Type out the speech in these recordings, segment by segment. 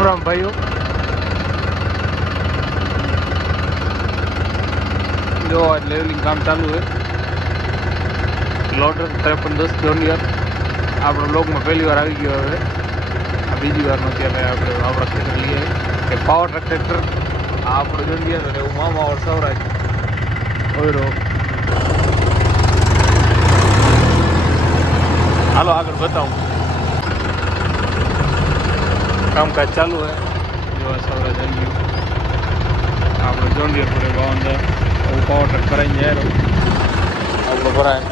રામ રામ ભાઈઓ, જો આજ લેવલિંગ કામ ચાલુ છે. લોડર 5310 જોનિયર આપણો બ્લોગમાં પહેલી વાર આવી ગયો. હવે આ બીજી વાર નથી. અમે આપણે આપણા ટ્રેક્ટર લઈએ કે પાવર ટ્રેક્ટર આ આપણો જોનિયર અને હું મામા ઓર સૌરાજ ઓયરો. હાલો આગળ બતાવું. કામકાજ ચાલુ છે. જો સૌરાજ આવી ગયું. આપણો જોનિયર પર અંદર હું પાવર ટ્રેક કરાવીને જાય આપણો ભરાય.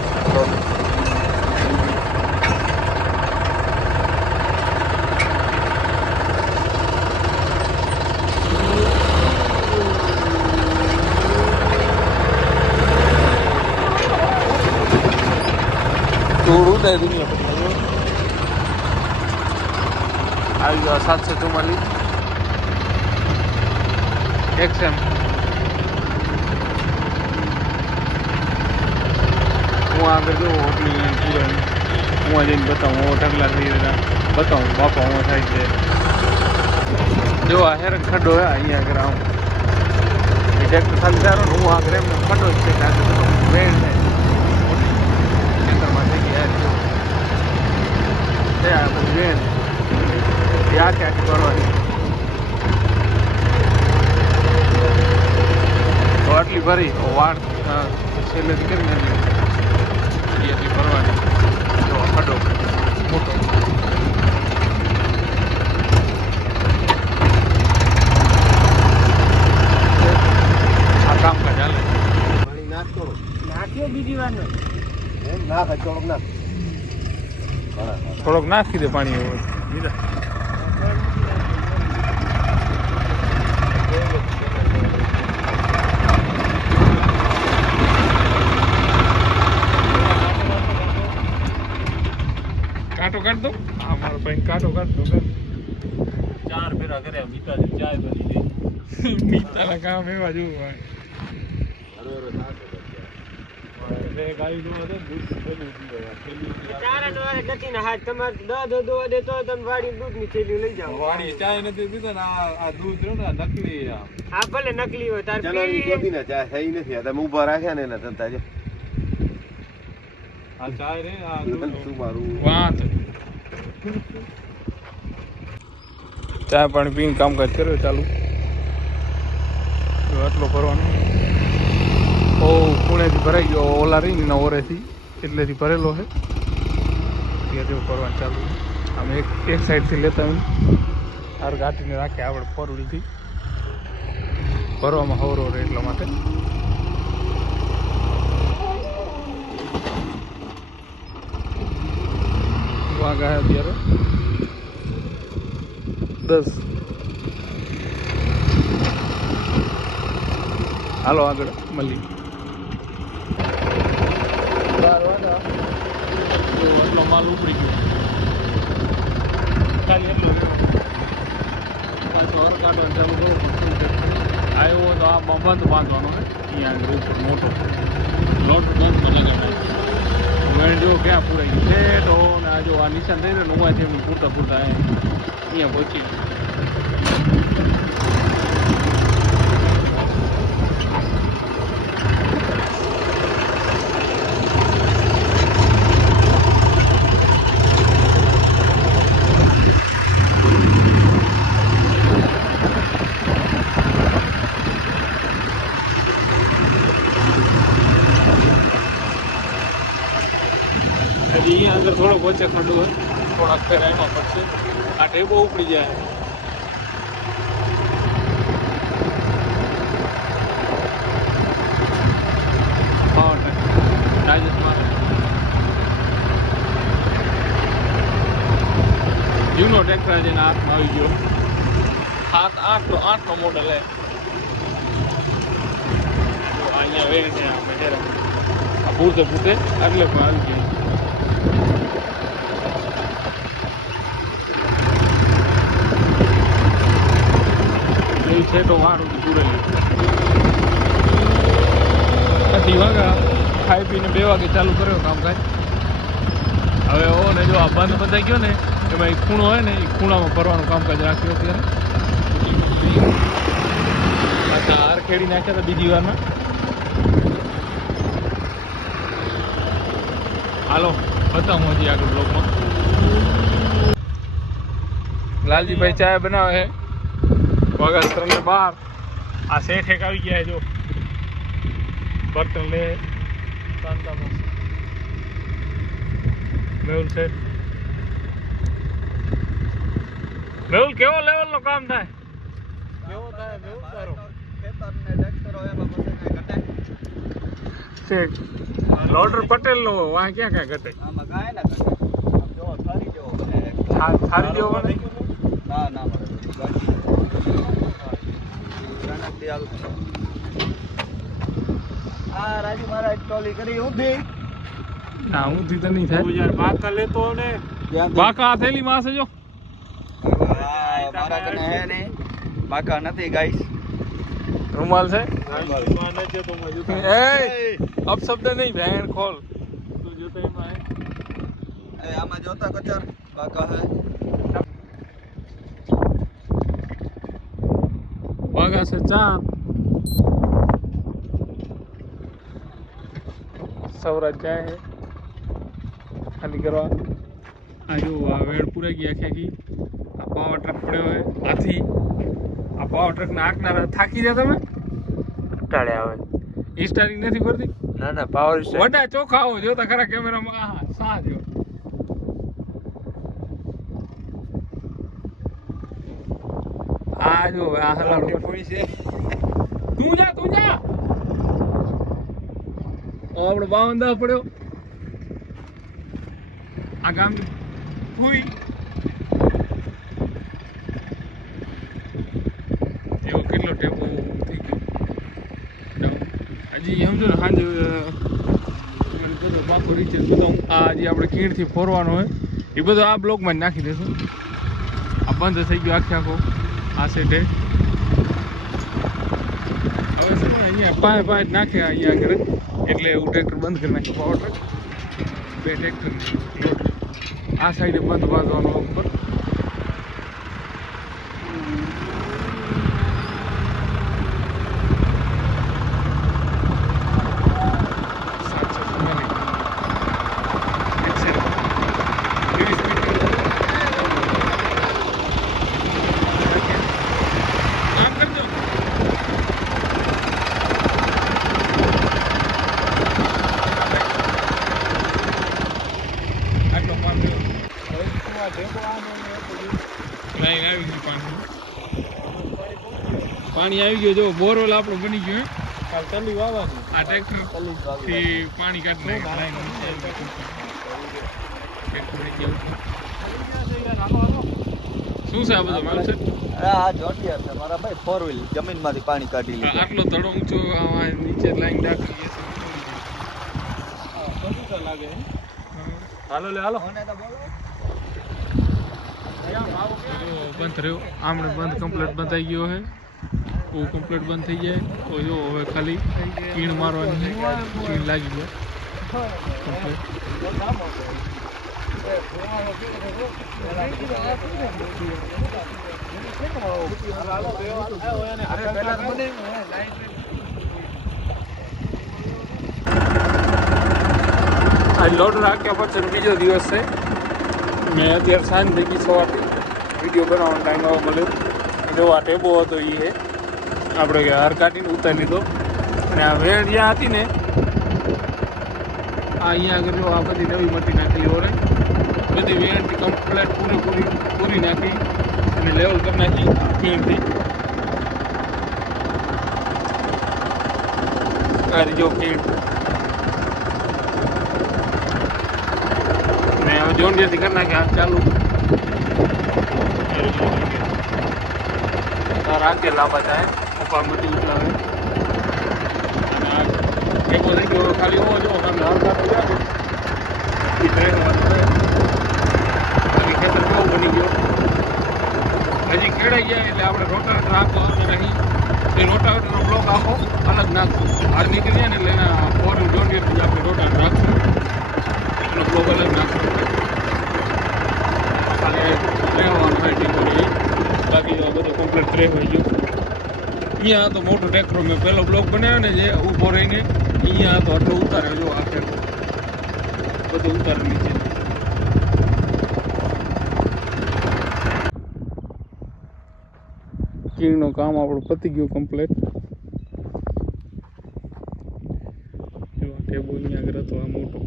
થોડું થાય દુનિયા પછી આવી ગયો 744 XM. હું આગળ જોઉં હોટલી પૂરણ હું જઈને બતાવું. હું ઢગલા થઈ રહ્યા બતાવું. બાપા હું થાય છે જો આ હેરન ખડ્ડો હે અહીંયા આગળ આવું એ ટ્રેક્ટર ખાલી સારો ને હું આગળ એમને ખડ્ડો જ છે કે આગળ વેણ છે ખેતરમાં થઈ ગયા છે આ બધી વેણ એ આખે આખી ભરવાની. તો આટલી ભરી વાળ છેલ્લેથી કરીને એટલી ભરવાની. જો ખડો મોટો આ કામકાજ ચાલે. પાણી નાખ્યો બીજી વાર એમ નાખ ચોળક નાખ થોડોક નાખી દે પાણી એવું બીજા. કાંટો કાઢ દો. હા મારો ભાઈ કાંટો કાઢ દો. 4 ફેરા કર્યા મીતા ચાય બની ગઈ. મીતાના કામ એવા જેવું હોય. ગાડી જોવા દે દૂધ બની હાથ તમારે 10 દો દે તો તમે વાડી દૂધ ની થેલી લઈ જાઓ. વાડી ચાય નથી પીતો ને આ દૂધ રહ્યું ને નકલી. હા ભલે નકલી હોય તાર ચલાવી ગોતી ને ચા હઈ નથી. તમે ઊભા રાખ્યા ને એના ધંધા જો આ ચાય રે આ શું મારું વાત. ચા પાણી પીને કામકાજ કર્યો ચાલુ. જો આટલો ભરવાનો. ઓ પુણેથી ભરાઈ ગયો. ઓલા રહી ને ઓરેથી એટલેથી ભરેલો છે. ત્યાં જેવું કરવાનું ચાલુ. આમ એક સાઈડથી લેતા હોય હાર ગાંઠીને રાખે આપણે ફોરવ્હીલથી ભરવામાં હવરો રહે એટલા માટે. વાગા અત્યારે 10. હાલો આગળ મળી 12 વાગ્યા. એટલો માલ ઉપડી ગયો. ખાલી એટલો પાછો હર કાઢવાનું ચાલુ કરું. આવ્યો તો આ બંધ બાંધવાનો છે અહીંયા આગળ ઉપર મોટો લોટ બંધ તો લગાડાય. વેણ જો ક્યાં પૂરાઈ ગયું છે તો ને આ જો આ નિશાન થઈ રહ્યું ને ઉવાથી એમ પૂરતા પૂરતા અહીંયા પહોંચી ગયું. અહીંયા આગળ થોડોક વચ્ચે ખડો હોય થોડાક ફેરા એમાં પડશે. આ ટેબો ઉપડી જાય. જૂનો ટ્રેક્ટર જેના હાથમાં આવી ગયો. 8નો મોડલ હે. અહીંયા વેણ છે આપણે હેરા આ પૂરતે પૂરતે એટલે પણ આવી ગયું. છે તો વાળું પૂરેલું. પછી વાગા ખાઈ પીને 2 વાગે ચાલુ કર્યો કામકાજ. હવે ઓ ને જો આ બંધ બંધાઈ ગયો ને એમાં એક ખૂણો હોય ને એ ખૂણામાં ભરવાનું કામકાજ રાખ્યું અત્યારે પાછા હાર ખેડી નાખ્યા હતા બીજી વારમાં. હાલો બતાવું હજી આગળ બ્લોકમાં. લાલજીભાઈ ચાય બનાવે છે વાઘાસરની બહાર. આ શેઠ એક આવી ગયા છે જો બર્તન લે કાંતામાં. મેહુલ શેઠ, મેહુલ કેવો લેવલ નો કામ થાય? કેવો થાય મેહુલ તારો? ખેતર ને ટ્રેક્ટર હોય એમાં પછી કઈ ઘટે. લોડર પટેલ નો વાહ ક્યાં કાંઈ ઘટે? આમાં કાંઈ ના ઘટે. આમ જો થારી જેવો બને. થારી જેવો બને? ના ના આ રાજુ મારા ટોલી કરી ઊંધી. ના ઊંધી તો નહીં થાય. તું યાર બાકા લેતો ને. બાકા થેલી માં છે જો. મારા કને હે ને બાકા નથી ગાઈસ. રૂમાલ છે? રૂમાલ છે તો મજુ. એ અબ શબ્દ નહીં ભેણ ખોલ. તું જોતો એમાં હે. એ આમાં જોતા કચર બાકા હે. વાગા છે 4. સૌરાજ જાય છે ખાલી કરવા. આ જો આ વેળ પૂરા ગયા આખી. આ પાવર ટ્રક પડ્યો હોય હાથી. આ પાવર ટ્રક ને આંકનારા થાકી જાય તમે ટાળ્યા હોય. સ્ટારિંગ નથી પડતી? ના ના પાવર વડા ચોખા આવો જોતા ખરા કેમેરામાં. આહા સા જો. આ જો આ હલાડો પૂરી છે. તું જા આપણે 52 પડ્યો. આ ગામ ફૂઈ એવો કેટલો ટેપો થઈ ગયો હજી સમજો ને. સાંજે બધો પાકો રીચેસ બધો આ જે આપણે ખીણથી ફોરવાનો હોય એ બધો આ બ્લોકમાં જ નાખી દેશું. આ બંધ થઈ ગયો આખો આ સેટે. હવે છે ને અહીંયા પાંચ નાખે અહીંયા આગળ એટલે એવું ટ્રેક્ટર બંધ કરી નાખ્યું. પાવર ટ્રક 2 ટ્રેક્ટર આ સાઈડે બંધ બાંધવાનો ઉપર. પાણી આવી ગયું જો. બોરવેલ આપણો બની ગયો. તલી વાવવાની. આ ટ્રેક્ટર થી પાણી કાઢી શું છે આ બધો માલ છે? આ જોટિયા છે મારા ભાઈ 4 વ્હીલ જમીનમાંથી પાણી કાઢી લે. આટલો તળો ઊંચો નીચે લાઈન નાખી લાગે. હાલો લે હાલો. બંધ રહ્યો આમણે બંધ કમ્પ્લીટ બંધ થઈ ગયો છે. वो कम्प्लीट बंद થઈ જાય તો જો હવે ખાલી કીણ મારવાની છે. કીણ લાગી ગયો આ લોડ રાખ્યા પછી બીજો દિવસ છે. મેં અત્યારે સાંજ થઈ ગઈ સવારથી વિડીયો બનાવવાનો ટાઈમ આવવા મળ્યો. જો આ ટેબો હતો એ છે આપણે હાર કાઢીને ઉતારી લીધો. અને આ વેળ જ્યાં હતી ને આ અહીંયા આગળ જો આ બધી નવી મટી નાખેલી ઓરે બધી વેળથી કમ્પ્લેટ પૂરી નાખી અને લેવલ કરી નાખી ખીણથી. આ જો ખીણ ને હવે જોંડિયાથી કરી નાખી હાથ ચાલુ. રાખે લાંબા થાય પપ્પા મટી ઉતરાવે. અને એકો થઈ ગયો ખાલી હોવો જો તમે હરતા તો જાઓ એ ટ્રેન ખેતર કેવો બની ગયો. હજી ખેડાઈ ગયા એટલે આપણે રોટાવેટર રાખો અને રહી એ રોટાવેટરનો બ્લોક આખો અલગ નાખશું. હાર નીકળી જાય ને એટલે એના ફોરનું જોડીએથી આપણે રોટાવેટર રાખશું એનો બ્લોક અલગ નાખશું. રહેવાનું હોય ટીપોરી બાકી તો બધું કમ્પ્લીટ રહેવાઈ ગયું અહીંયા તો મોટું ટ્રેક્ટર મેં પહેલો બ્લોક બનાવ્યો ને જે ઊભો રહીને અહીંયા તો આટલું ઉતારે જો આખે બધું ઉતારે નીચે કીણનું કામ આપણું પતી ગયું કમ્પ્લીટ જો ટેબુ અહીંયા આગળ હતો આ મોટો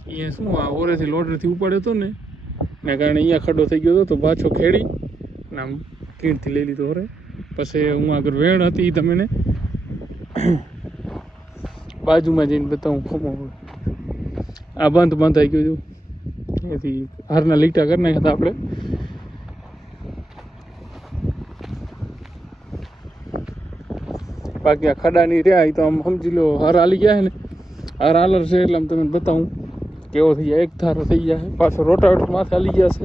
અહીંયા શું આ ઓરેથી લોડરથી ઉપાડ્યો હતો ને એના કારણે અહીંયા ખડ્ડો થઈ ગયો હતો તો પાછો ખેડી અને આમ કીણથી લઈ લીધો હોરે પછી હું આગળ વેણ હતી એ તમને બાજુમાં જઈને બતાવું ખમો આ બંધાઈ ગયું હતું એથી હારના લીટા કરી નાખ્યા હતા આપણે બાકી આ ખડાની રહ્યા એ તો આમ સમજી લો હાર હાલી ગયા છે ને હાર હાલર છે એટલે આમ તમને બતાવું કેવો થઈ જાય એક ધારો થઈ જાય પાછો રોટાવેટર માથે હાલી ગયા છે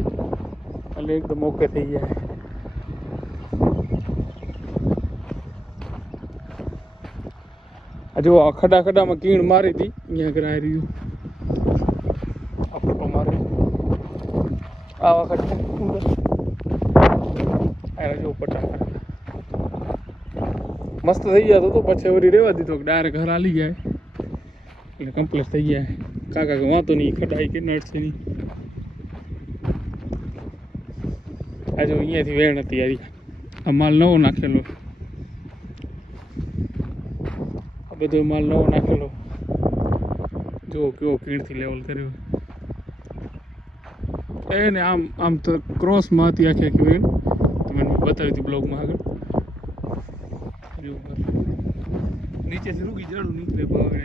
એટલે એકદમ ઓકે થઈ જાય જો આ ખડામાં કીણ મારી હતી અહીંયા આગળ આવી રહ્યું આ ફોટો મારે આવા ખડા જો પટાખા મસ્ત થઈ જતો તો પછી વળી રહેવા દીધો ડાયરેક્ટ ઘર હાલી જાય એટલે કમ્પ્લીટ થઈ જાય કાકા કે વાંધો નહીં ખડાઈ કે નડશે નહીં આ જો અહીંયાથી વેણ હતી યારી આ માલ નવો નાખેલો આ બધો માલ નવો નાખેલો જો કેવો કીણથી લેવલ કર્યો એને આમ તો ક્રોસમાં હતી આખી આખી વેણ તમે બતાવી હતી બ્લોગમાં આગળ નીચેથી રૂકી જડું નીકળે ભાવે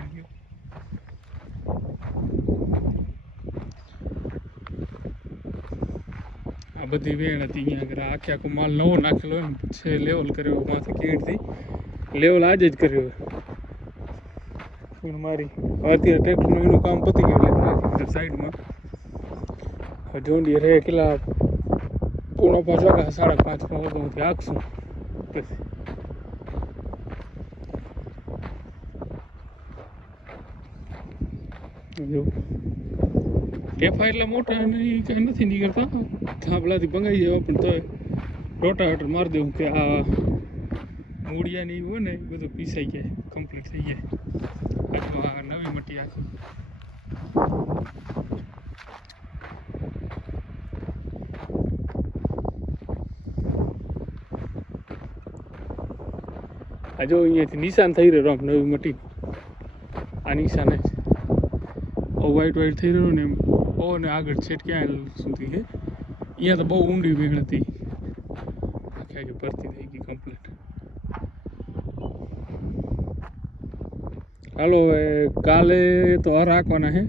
આ બધી વેણ હતી અહીંયા આગળ આખે આખો માલ નવો નાખેલો હોય ને પછી લેવલ કર્યો માંથી કીડથી લેવલ આજે જ કર્યો મારી અત્યારે ટ્રેક્ટરનું એનું કામ પતી ગયું એટલે સાઈડમાં જોંડીએ રહે કેટલા 4:30 વાગ્યા 5:30 વાગ્યાથી આખશું જો ટેફા એટલા મોટા કંઈ નથી નીકળતા થાંભલાથી ભંગાઈ જાય પણ તોય રોટાવેટર મારી દેવું કે આ મૂળિયાની હોય ને એ બધું પીસાઈ જાય કમ્પ્લીટ થઈ જાય આ નવી મટી આખી આ જો અહીંયાથી નિશાન થઈ રહ્યો આમ નવી મટી આ નિશાન જ વ્હાઈટ થઈ રહ્યું ને ઓ ને આગળ છેટ ક્યાં સુધી છે અહીંયા તો બહુ ઊંડી વેણ હતી આખી આખી ભરતી થઈ ગઈ કમ્પ્લીટ હાલો હવે કાલે તો હર હાંકવાના છે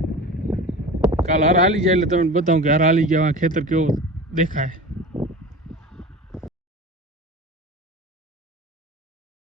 કાલે હર હાલી જાય એટલે તમને બતાવું કે હર હાલી ગયા ખેતર કેવો દેખાય